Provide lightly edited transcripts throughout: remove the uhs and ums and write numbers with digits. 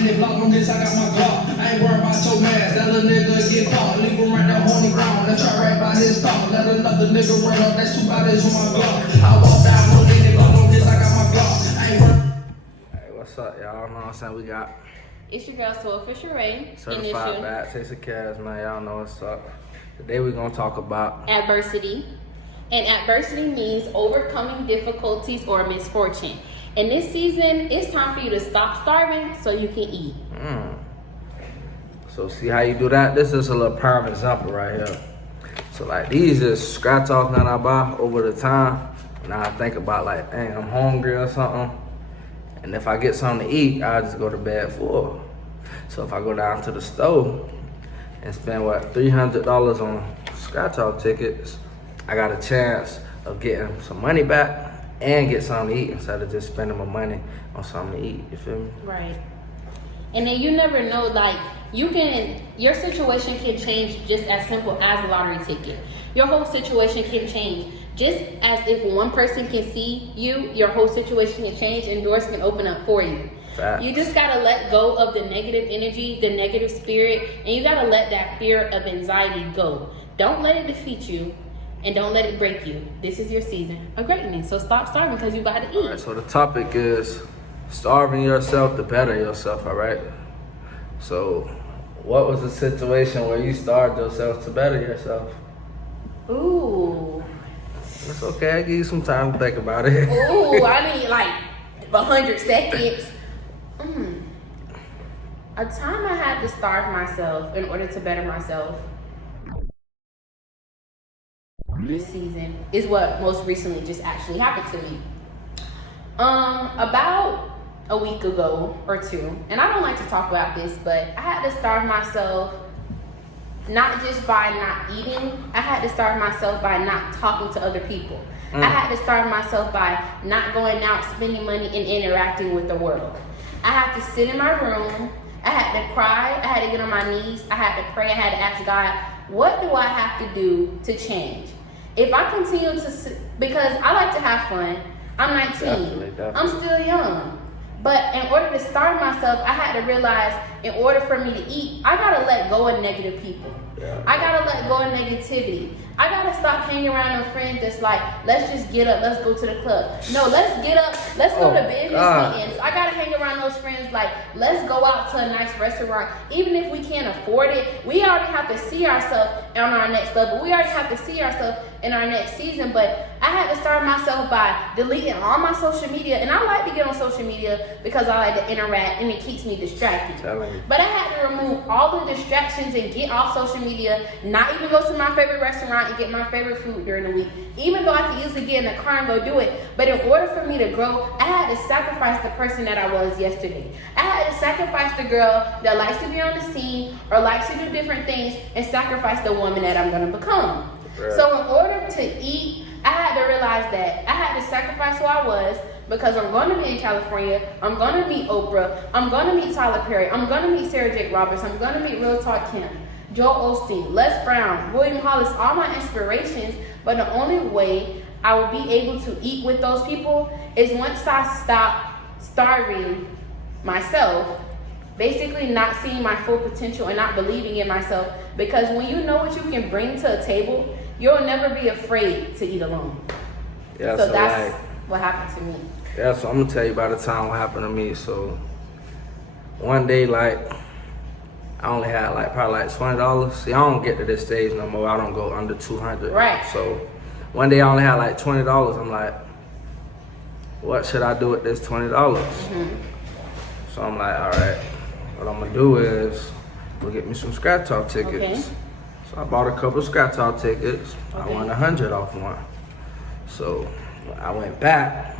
minute block on this, I got my Glock. I ain't worried about your mask, that little nigga get caught. Leave him right there on the ground, let's try right by his thought. Let another nigga run up, that's 2 bodies on my Glock. I walk down 1 minute block on this, I got my Glock. I ain't worried. Hey, what's up, y'all? Know what I'm saying? We got it's your girl, So Official Ray. CertifiedBagg, ChaserKez, man. Y'all know what's up. Today we're gonna talk about adversity. And adversity means overcoming difficulties or misfortune. And this season, it's time for you to stop starving so you can eat. So see how you do that? This is a little prime example right here. So like these is scratch offs that I buy over the time. Now I think about like, dang, I'm hungry or something. And if I get something to eat, I just go to bed full. So if I go down to the store and spend what, $300 on scratch off tickets, I got a chance of getting some money back and get something to eat instead of just spending my money on something to eat. You feel me? Right. And then you never know, like, your situation can change just as simple as a lottery ticket. Your whole situation can change. Just as if one person can see you, your whole situation can change and doors can open up for you. Facts. You just gotta let go of the negative energy, the negative spirit, and you gotta let that fear of anxiety go. Don't let it defeat you. And don't let it break you. This is your season of greatness. So stop starving because you about to eat. All right, so the topic is starving yourself to better yourself, all right? So what was the situation where you starved yourself to better yourself? Ooh. It's okay, I give you some time to think about it. Ooh, I need like 100 seconds. A time I had to starve myself in order to better myself this season is what most recently just actually happened to me. About a week ago or two, and I don't like to talk about this, but I had to starve myself not just by not eating. I had to starve myself by not talking to other people. I had to starve myself by not going out, spending money, and interacting with the world. I had to sit in my room. I had to cry. I had to get on my knees. I had to pray. I had to ask God, what do I have to do to change? If I continue to, because I like to have fun. I'm 19. Definitely. I'm still young. But in order to starve myself, I had to realize in order for me to eat, I gotta let go of negative people. Yeah. I gotta let go of negativity. I gotta stop hanging around with friends that's like, let's just get up, let's go to the club. No, let's get up, let's go to business meetings. I gotta hang around those friends like, let's go out to a nice restaurant. Even if we can't afford it, we already have to see ourselves on our next level. We already have to see ourselves in our next season. But I had to start myself by deleting all my social media. And I like to get on social media because I like to interact and it keeps me distracted. But I had to remove all the distractions and get off social media, not even go to my favorite restaurant and get my favorite food during the week, even though I could easily get in the car and go do it. But in order for me to grow, I had to sacrifice the person that I was yesterday. I had to sacrifice the girl that likes to be on the scene or likes to do different things and sacrifice the woman that I'm going to become. Right. So in order to eat, I had to realize that I had to sacrifice who I was because I'm going to be in California. I'm going to meet Oprah. I'm going to meet Tyler Perry. I'm going to meet Sarah Jake Roberts. I'm going to meet Real Talk Kim, Joel Osteen, Les Brown, William Hollis, all my inspirations. But the only way I will be able to eat with those people is once I stop starving myself, basically not seeing my full potential and not believing in myself. Because when you know what you can bring to a table, you'll never be afraid to eat alone. Yeah, so that's what happened to me. Yeah, so I'm gonna tell you about the time what happened to me. So one day, like, I only had like probably like $20. See, I don't get to this stage no more. I don't go under 200. Right. So one day I only had like $20. I'm like, what should I do with this $20? So I'm like, all right, what I'm gonna do is go get me some scratch off tickets. Okay. So I bought a couple scratch off tickets. Okay. I won 100 off one. So I went back.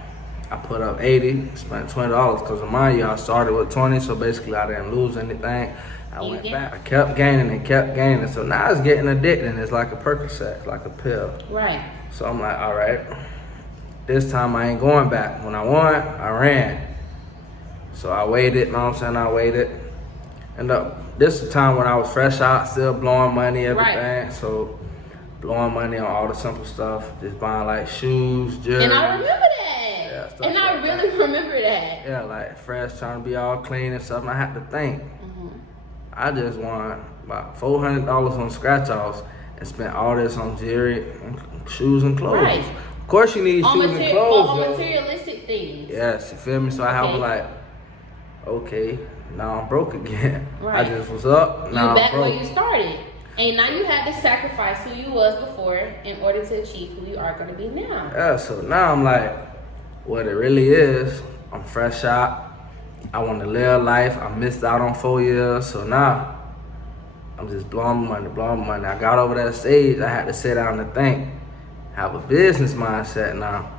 I put up 80, spent $20 because mind you, I started with 20, so basically I didn't lose anything. I went back. I kept gaining and kept gaining. So now it's getting addicting. It's like a Percocet, like a pill. Right. So I'm like, all right, this time I ain't going back. When I won, I ran. So I waited, you know what I'm saying? I waited. And this is the time when I was fresh out, still blowing money, everything. Right. So blowing money on all the simple stuff, just buying like shoes, jewelry. And I remember that. Yeah, And I really remember that. Yeah, like fresh, trying to be all clean and stuff. And I had to think. I just won about $400 on scratch-offs and spent all this on jewelry, shoes, and clothes. Right. Of course, you need shoes and clothes. On materialistic things. Yes, you feel me? So I have like, okay, now I'm broke again. Right. I just was up. Now You I'm back broke. where you started. And now you had to sacrifice who you was before in order to achieve who you are going to be now. Yeah, so now I'm like, what it really is, I'm fresh out. I want to live life. I missed out on 4 years, so now I'm just blowing money. I got over that stage. I had to sit down and think, have a business mindset now.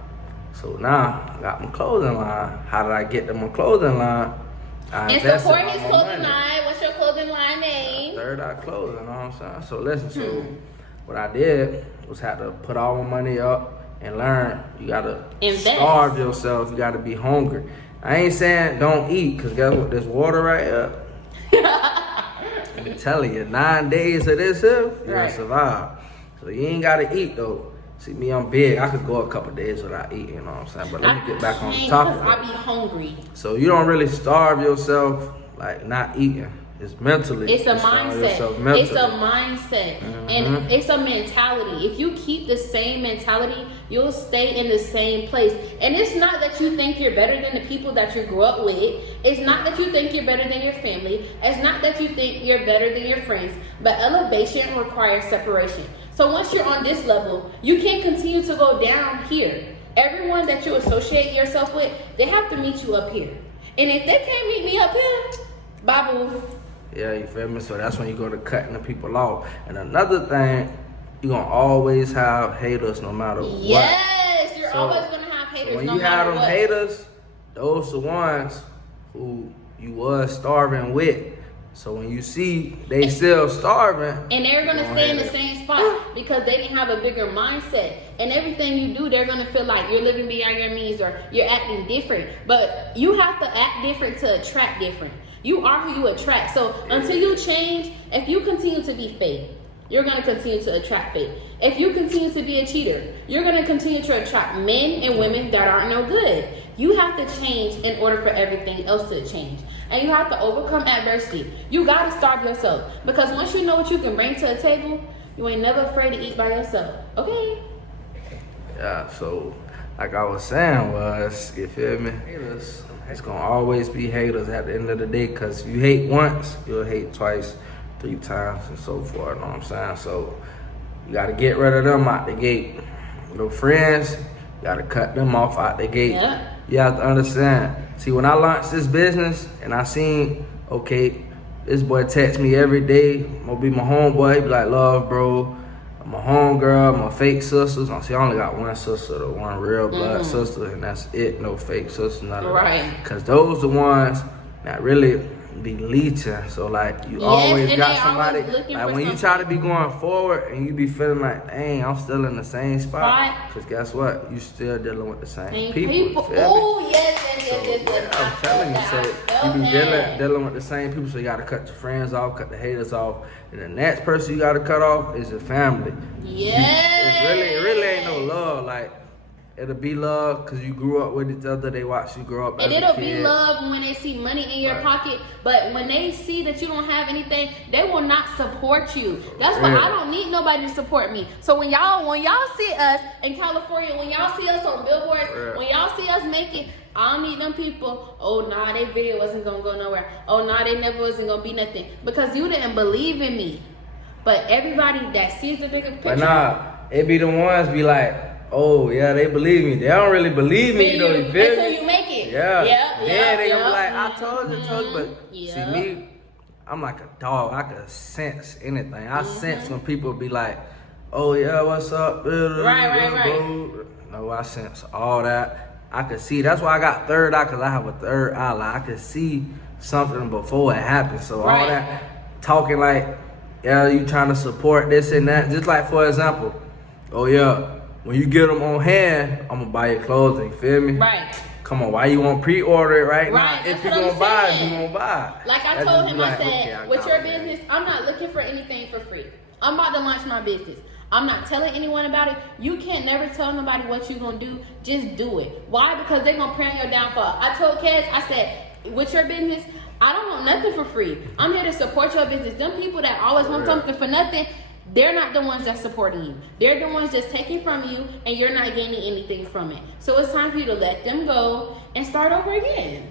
So now I got my clothing line. How did I get to my clothing line? And support his clothing line. What's your clothing line name? Third Eye Clothing, you know what I'm saying? So listen, so what I did was had to put all my money up and learn. You gotta starve yourself. You gotta be hungry. I ain't saying don't eat, because guess what? This water right here, I'm telling you, 9 days of this here, you're gonna survive. So you ain't gotta eat though. See me, I'm big. I could go a couple days without eating, you know what I'm saying? But let me get back on the topic. I be hungry. So you don't really starve yourself like not eating. It's mentally. It's a mindset. It's a mindset. And it's a mentality. If you keep the same mentality, you'll stay in the same place. And it's not that you think you're better than the people that you grew up with. It's not that you think you're better than your family. It's not that you think you're better than your friends. But elevation requires separation. So once you're on this level, you can't continue to go down here. Everyone that you associate yourself with, they have to meet you up here. And if they can't meet me up here, bye-boo. Yeah, you feel me? So that's when you go to cutting the people off. And another thing, you're going to always have haters no matter what. Yes, you're always going to have haters when no you matter have them what. haters, those the ones who you was starving with. So when you see they still starving. And they're going to stay in the same spot because they didn't have a bigger mindset. And everything you do, they're going to feel like you're living beyond your means or you're acting different. But you have to act different to attract different. You are who you attract. So until you change, if you continue to be fake, you're going to continue to attract fake. If you continue to be a cheater, you're going to continue to attract men and women that aren't no good. You have to change in order for everything else to change. And you have to overcome adversity. You got to starve yourself. Because once you know what you can bring to a table, you ain't never afraid to eat by yourself. Okay? Yeah, so like I was saying was, you feel me? Haters. It's gonna always be haters at the end of the day, because if you hate once, you'll hate twice, 3 times, and so forth, you know what I'm saying? So you gotta get rid of them out the gate. Your friends, you gotta cut them off out the gate. Yeah. You have to understand. See, when I launched this business and I seen, okay, this boy text me every day, gonna be my homeboy, he be like, love, bro. My homegirl, my fake sisters. See, I only got one sister, the one real blood sister, and that's it. No fake sister, none of that. Because those the ones that really be leeching. So, like, you always got somebody. Like, when you try to be going forward and you be feeling like, dang, I'm still in the same spot. Because guess what? You still dealing with the same people. Oh, yes. I'm telling you, so you be dealing with the same people, so you gotta cut your friends off, cut the haters off, and the next person you gotta cut off is your family. Yes. It really ain't no love. Like, it'll be love because you grew up with each other, they watch you grow up as a kid. And it'll be love when they see money in your pocket, but when they see that you don't have anything, they will not support you. That's why I don't need nobody to support me. So when y'all see us in California, when y'all see us on billboards, when y'all see us making, I don't need them people, oh nah, their video wasn't gonna go nowhere. Oh nah, they never wasn't gonna be nothing. Because you didn't believe in me. But everybody that sees the bigger picture. But nah, it be the ones be like, oh yeah, they believe me. They don't really believe me though. You feel until me? You make it. Yeah. Yeah. They gonna be like, I told you. But see me, I'm like a dog. I can sense anything. I sense when people be like, oh yeah, what's up? Right. No, I sense all that. I could see. That's why I got third eye, because I have a third eye. Like, I could see something before it happened. So all that talking like, yeah, you trying to support this and that. Just like, for example, oh yeah, when you get them on hand, I'm gonna buy your clothes. You feel me? Right. Come on, why you want to pre-order it right now? Right, If you gonna buy it, you gonna buy it. Like I told him, I said, with your business, I'm not looking for anything for free. I'm about to launch my business. I'm not telling anyone about it. You can't never tell nobody what you're gonna do. Just do it. Why? Because they're gonna pray on your downfall. I told Kez, I said, with your business, I don't want nothing for free. I'm here to support your business. Them people that always want something for nothing, they're not the ones that's supporting you. They're the ones just taking from you, and you're not gaining anything from it. So it's time for you to let them go and start over again.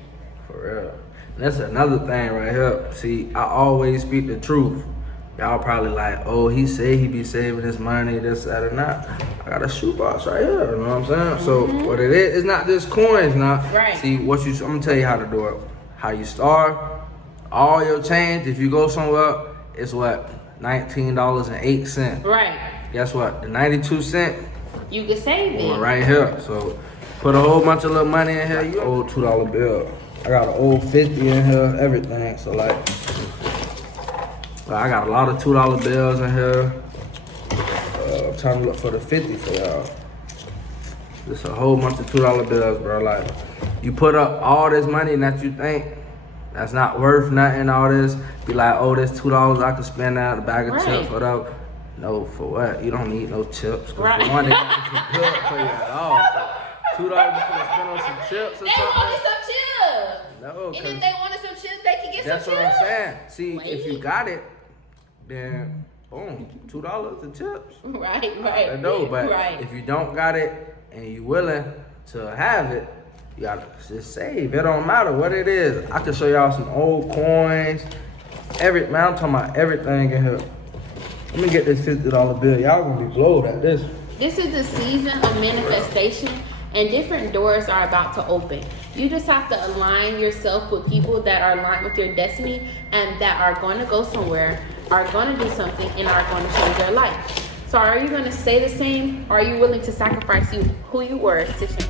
For real. And that's another thing right here. See, I always speak the truth. Y'all probably like, oh, he said he be saving his money, this, that, or not. I got a shoebox right here, you know what I'm saying? So what it is, it's not just coins now. Right. See, I'm gonna tell you how to do it. How you start, all your change, if you go somewhere, it's what? $19.08. Right. Guess what? The 92 cents, You can save it. right here. So put a whole bunch of little money in here. You old $2 bill. I got an old 50 in here, everything. So like, I got a lot of $2 bills in here. I'm trying to look for the 50 for y'all. Just a whole bunch of $2 bills, bro. Like, you put up all this money that you think that's not worth nothing, all this. Be like, oh, this $2 I can spend out a bag of chips, whatever. No, for what? You don't need no chips. Right. For one, they not good for you at all. So $2 you can spend on some chips or They something. wanted some chips. No, And if they wanted some chips, they could get that's some what chips. I'm saying. See, Wait. if you got it, then boom, $2 of chips. Right. No, but right. if you don't got it and you willing to have it, you gotta just save. It don't matter what it is. I can show y'all some old coins. Man, I'm talking about everything in here. Let me get this $50 bill. Y'all gonna be blowed at this. This is the season of manifestation, and different doors are about to open. You just have to align yourself with people that are aligned with your destiny and that are going to go somewhere, are going to do something, and are going to change their life. So are you going to stay the same? Or are you willing to sacrifice who you were to change?